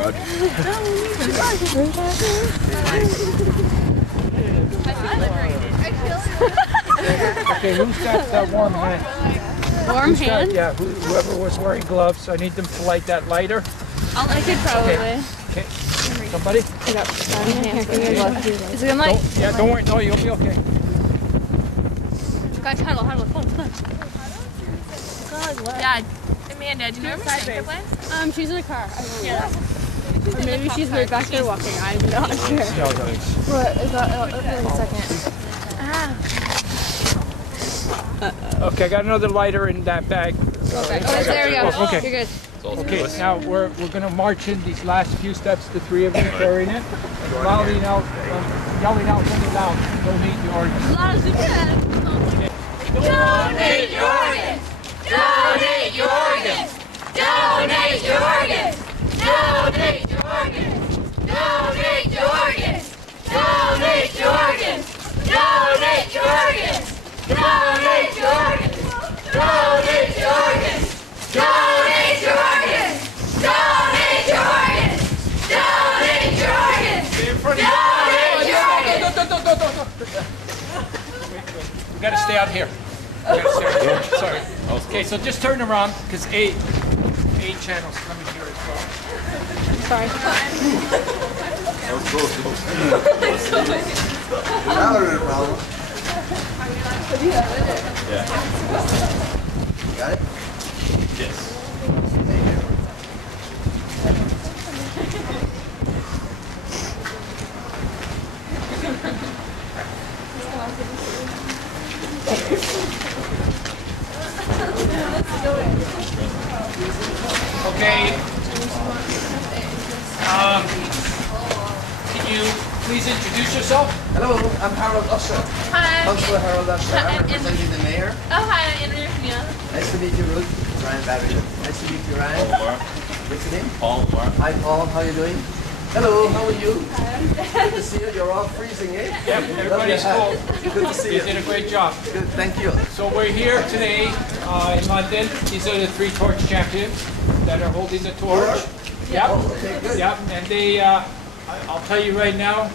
Roger. Okay, who's got warm hand? Warm hand? Yeah, whoever was wearing gloves, I need them to light that lighter. I could probably. Okay. Somebody? Is it gonna light? Yeah, don't worry. No, you'll be okay. Guys, huddle. Yeah. Amanda, do you know where Miss went? She's in the car. Yeah. Or maybe she's right back there walking. I'm not sure. What is that? Wait a second. Okay, I got another lighter in that bag. Okay. There we go. Okay. You're good. Okay, now we're going to march in these last few steps, the three of you carrying it. Yelling out really loud, donate your organs. As loud as you can. Donate your organs! Donate your organs! Donate your organs! Donate your organs! Donate your organs! Donate your organs! Donate your organs! Donate your organs! Donate your organs! Donate your organs! Donate your organs! Donate your organs! Donate your organs! We got to stay out here. Sorry. Okay, so just turn around because A channel's coming here as well. Sorry. Yeah. Got it? Yes. Okay. Can you please introduce yourself? Hello, I'm Harold Usher. Hi. Councillor Harold Usher. I'm And- representing the mayor. Oh, hi, I'm Andrea. Nice to meet you, Ruth. Ryan Babington. Nice to meet you, Ryan. What's your name? Paul. Hi, Paul. How are you doing? Hello, how are you? Good to see you. You're all freezing, eh? Yep, everybody's cold. Good to see You you. did a great job. Good, thank you. So we're here today in London. These are the 3 torch champions that are holding the torch. Yep. Oh, okay, good. Yep. And they, I'll tell you right now,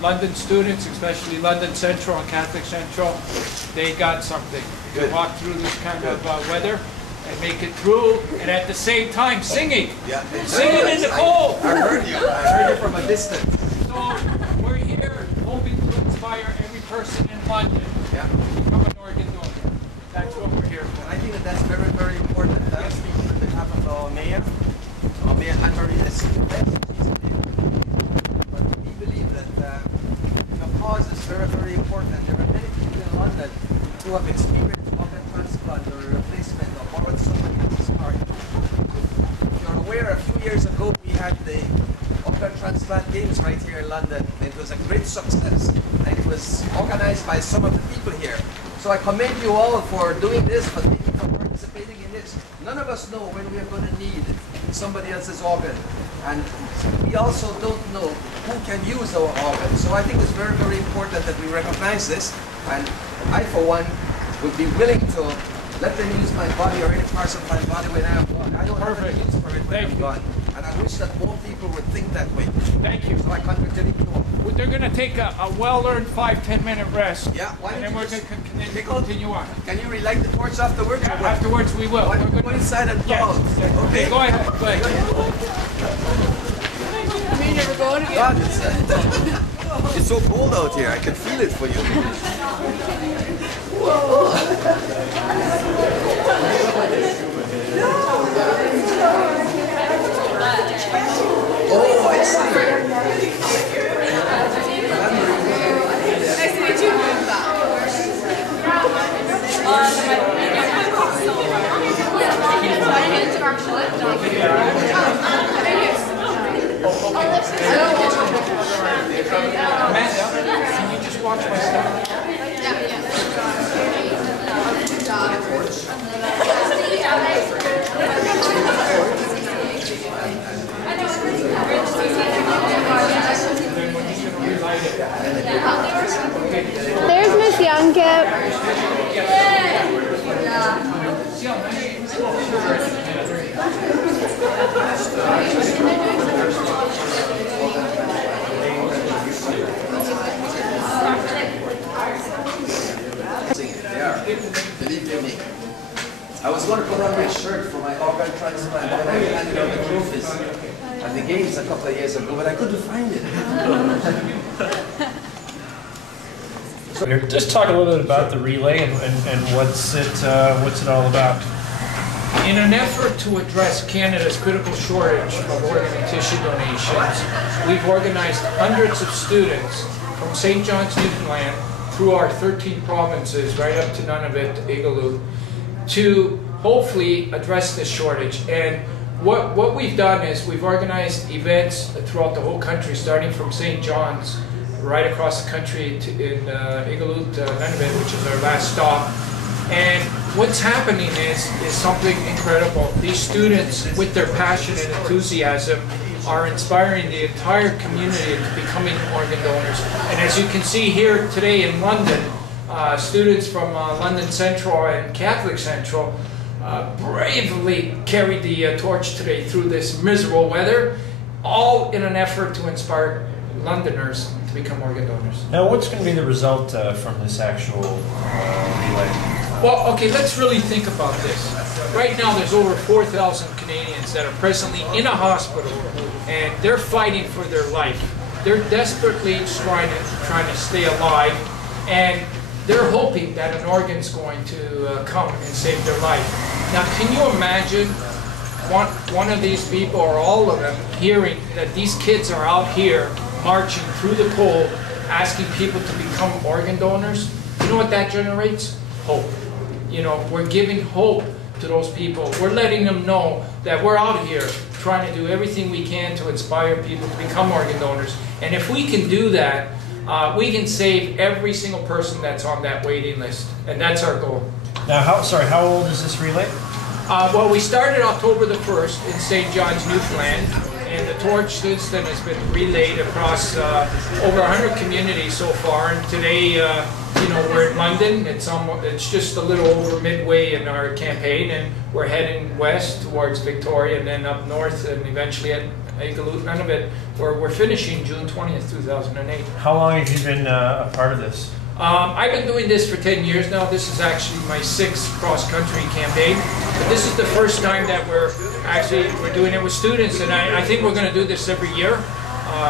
London students, especially London Central and Catholic Central, they got something. They Good. walk through this kind of weather and make it through, and at the same time singing. Yeah. Singing in the cold. I heard you. I heard you from a distance. So we're here hoping to inspire every person in London Yeah. to become an organ donor. That's what we're here for. I think that that's very, very important. I'm speaking on behalf of our mayor. Our mayor, Anne-Marie, is the best. She's a mayor. But we believe that the cause is very, very important. There are many people in London who have experienced organ transplant or replacement or borrowed somebody else's heart. If you're aware, a few years ago we had the organ transplant games right here in London. It was a great success, and it was organized by some of the people here. So I commend you all for doing this, for participating in this. None of us know when we are going to need somebody else's organ, and we also don't know who can use our organ. So I think it's very, very important that we recognize this, and I, for one, would be willing to let them use my body or any parts of my body when I'm gone. I don't have any use for it when I'm gone. And I wish that more people would think that way. Thank you. So I congratulate you all. They're going to take a well-earned 5-10 minute rest. Yeah, why And then don't we're you going to just continue on. Can you relight the torch afterwards? Yeah, afterwards we will. Why We're don't you gonna- go inside and Yes. call? Okay, go ahead. Go ahead. You never go again. God, it's so cold out here. I can feel it for you. Oh, I see. Nice to meet you. Amanda, can you just watch my stuff? There's Miss Youngkip. going to put on my shirt for my organ transplant when I handed out the trophies at the games a couple of years ago, but I couldn't find it. Just talk a little bit about the relay and what's it all about. In an effort to address Canada's critical shortage of organ and tissue donations, we've organized hundreds of students from St. John's, Newfoundland, through our 13 provinces, right up to Nunavut, Iqaluit, to hopefully address this shortage. And what we've done is we've organized events throughout the whole country, starting from St. John's, right across the country in Iqaluit, Nunavut, which is our last stop. And what's happening is something incredible. These students, with their passion and enthusiasm, are inspiring the entire community into becoming organ donors. And as you can see here today in London, students from London Central and Catholic Central bravely carried the torch today through this miserable weather, all in an effort to inspire Londoners to become organ donors. Now, what's going to be the result from this actual relay? Well, okay, let's really think about this. Right now, there's over 4,000 Canadians that are presently in a hospital, and they're fighting for their life. They're desperately trying to stay alive, and they're hoping that an organ's going to come and save their life. Now, can you imagine one of these people, or all of them, hearing that these kids are out here marching through the cold, asking people to become organ donors? You know what that generates? Hope. You know, we're giving hope to those people. We're letting them know that we're out here trying to do everything we can to inspire people to become organ donors. And if we can do that, we can save every single person that's on that waiting list. And that's our goal. Now, how old is this relay? Well, we started October the 1st in St. John's, Newfoundland. And the torch since then has been relayed across over 100 communities so far. And today, you know, we're in London. It's just a little over midway in our campaign, and we're heading west towards Victoria, and then up north, and eventually at Iqaluit, Nunavut, where we're finishing June 20th, 2008. How long have you been a part of this? I've been doing this for 10 years now. This is actually my 6th cross-country campaign. But this is the first time that we're doing it with students, and I think we're going to do this every year.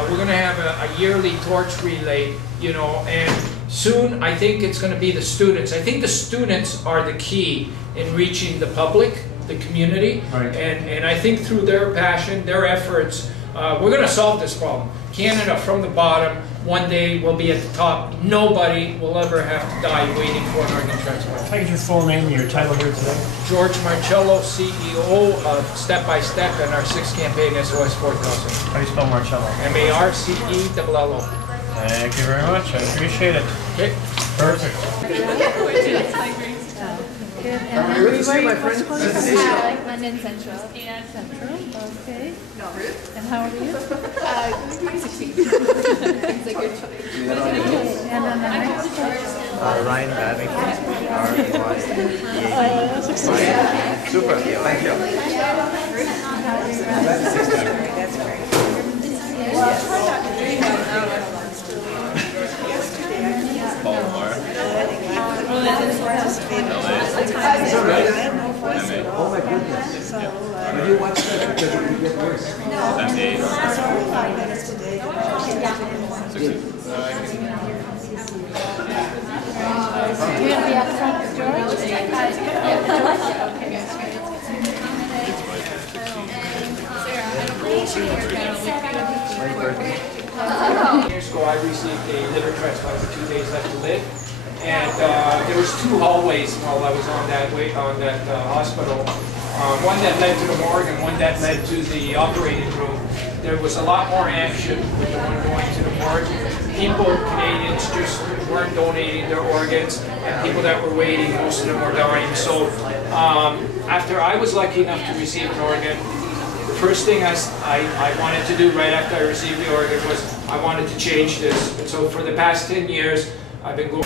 We're going to have a yearly torch relay, you know, and soon I think it's going to be the students. I think the students are the key in reaching the public, the community, right. And I think through their passion, their efforts, we're going to solve this problem. Canada from the bottom, one day will be at the top. Nobody will ever have to die waiting for an organ transplant. Can I get your full name and your title here today? George Marcello, CEO of Step by Step and our 6th campaign, SOS4000. How do you spell Marcello? M-A-R-C-E-L-L-O. Thank you very much. I appreciate it. Okay. Perfect. Good. And Good to see you, my friend. like London Central. Central, okay. And how old are you? 16. It's a good choice. And then the next one? Ryan Babington, R-E-Y-E-A. Super, thank you. That's Oh my goodness. Did you watch that because it would get worse? You're going to be up front with George? Years ago, I received a liver transplant with 2 days left to live, and there was 2 hallways while I was on that hospital. One that led to the morgue and one that led to the operating room. There was a lot more action with the one going to the morgue. People, Canadians, just weren't donating their organs, and people that were waiting, most of them were dying. So after I was lucky enough to receive an organ, the first thing I wanted to do right after I received the organ was I wanted to change this. And so for the past 10 years, I've been going.